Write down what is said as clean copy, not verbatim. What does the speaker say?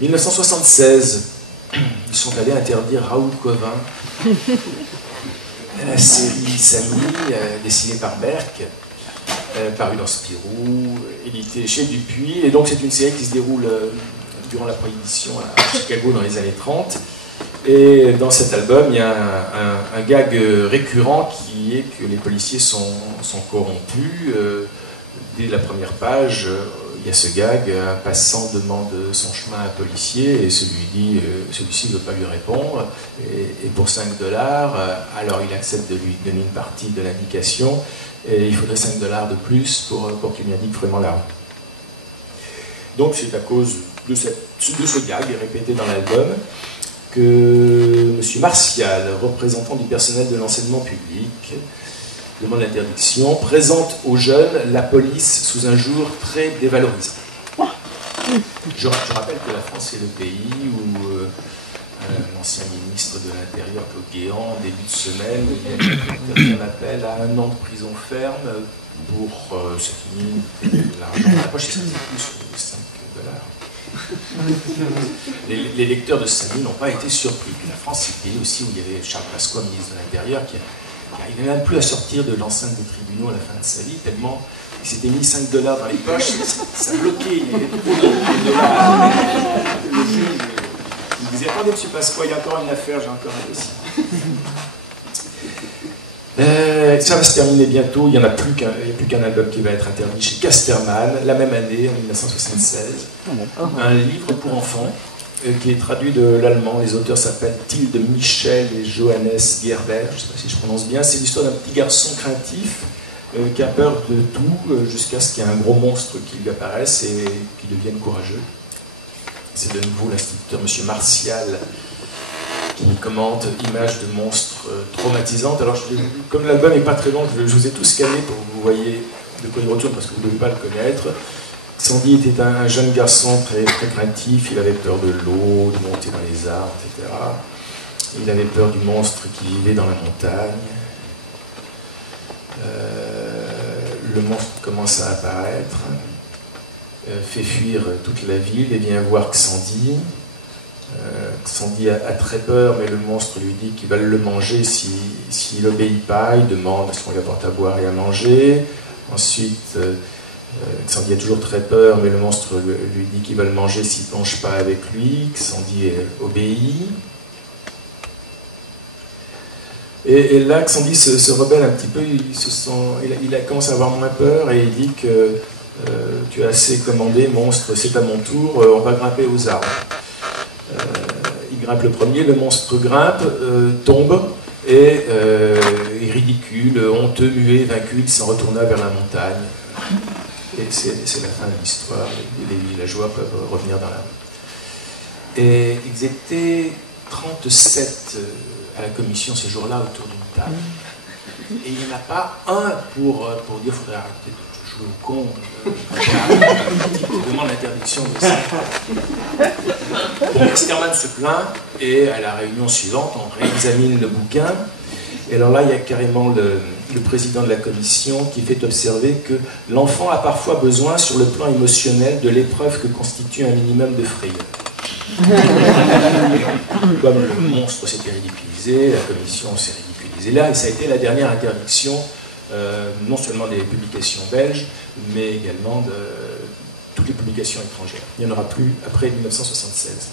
1976, ils sont allés interdire Raoul Covin, la série Samy, dessinée par Berck, parue dans Spirou, éditée chez Dupuis. Et donc c'est une série qui se déroule durant la Prohibition à Chicago dans les années 30. Et dans cet album, il y a un gag récurrent qui est que les policiers sont corrompus. Dès la première page, il y a ce gag, un passant demande son chemin à un policier et celui-ci ne veut pas lui répondre. Et pour 5 $, alors il accepte de lui donner une partie de l'indication et il faudrait 5 $ de plus pour qu'il lui indique vraiment la rue. Donc c'est à cause de ce gag répété dans l'album que M. Martial, représentant du personnel de l'enseignement public, demande l'interdiction, présente aux jeunes la police sous un jour très dévalorisant. Je rappelle que la France est le pays où l'ancien ministre de l'Intérieur, Claude Guéant, en début de semaine, il y a un appel à 1 an de prison ferme pour cette mine de l'argent dans la poche, et ça dit plus que 5 $. Les lecteurs de Samy n'ont pas été surpris. Puis la France, c'est le pays aussi où il y avait Charles Pasqua, ministre de l'Intérieur, qui n'arrivait même plus à sortir de l'enceinte des tribunaux à la fin de sa vie, tellement il s'était mis 5 $ dans les poches, ça bloquait, il y avait trop de dollars. Le juge, il disait, attendez, monsieur Pasqua, il y a encore une affaire, j'ai encore un dossier. Ça va se terminer bientôt, il n'y a plus qu'un album qui va être interdit chez Casterman, la même année, en 1976. Un livre pour enfants, qui est traduit de l'allemand. Les auteurs s'appellent Tilde Michel et Johannes Gerber, je ne sais pas si je prononce bien. C'est l'histoire d'un petit garçon craintif qui a peur de tout jusqu'à ce qu'il y ait un gros monstre qui lui apparaisse et qui devienne courageux. C'est de nouveau l'instituteur M. Martial qui commente images de monstres traumatisantes. Alors, comme l'album n'est pas très long, je vous ai tous scanné pour que vous voyez de quoi il retourne, parce que vous ne devez pas le connaître. Sandy était un jeune garçon très, très craintif, il avait peur de l'eau, de monter dans les arbres, etc. Il avait peur du monstre qui vivait dans la montagne. Le monstre commence à apparaître, fait fuir toute la ville et vient voir Xandy. Xandy a très peur, mais le monstre lui dit qu'il va le manger s'il n'obéit pas. Il demande à ce qu'on lui apporte à boire et à manger. Ensuite, Xandy a toujours très peur, mais le monstre lui dit qu'il va le manger s'il ne penche pas avec lui. Xandy obéit. Et là, Xandy se rebelle un petit peu, il commence à avoir moins peur et il dit que tu as assez commandé, monstre, c'est à mon tour, on va grimper aux arbres. Il grimpe le premier, le monstre grimpe, tombe et est ridicule, honteux, muet, vaincu, il s'en retourna vers la montagne. Et c'est la fin de l'histoire, les villageois peuvent revenir dans la rue. Et ils étaient 37 à la commission ce jour-là autour d'une table. Et il n'y en a pas un pour dire qu'il faudrait arrêter de jouer au con, qui demande l'interdiction de ça. Donc Casterman se plaint et à la réunion suivante, on réexamine le bouquin. Et alors là, il y a carrément le président de la commission qui fait observer que l'enfant a parfois besoin, sur le plan émotionnel, de l'épreuve que constitue un minimum de frayeur. Comme le monstre s'était ridiculisé, la commission s'est ridiculisée là, et ça a été la dernière interdiction, non seulement des publications belges, mais également de toutes les publications étrangères. Il n'y en aura plus après 1976.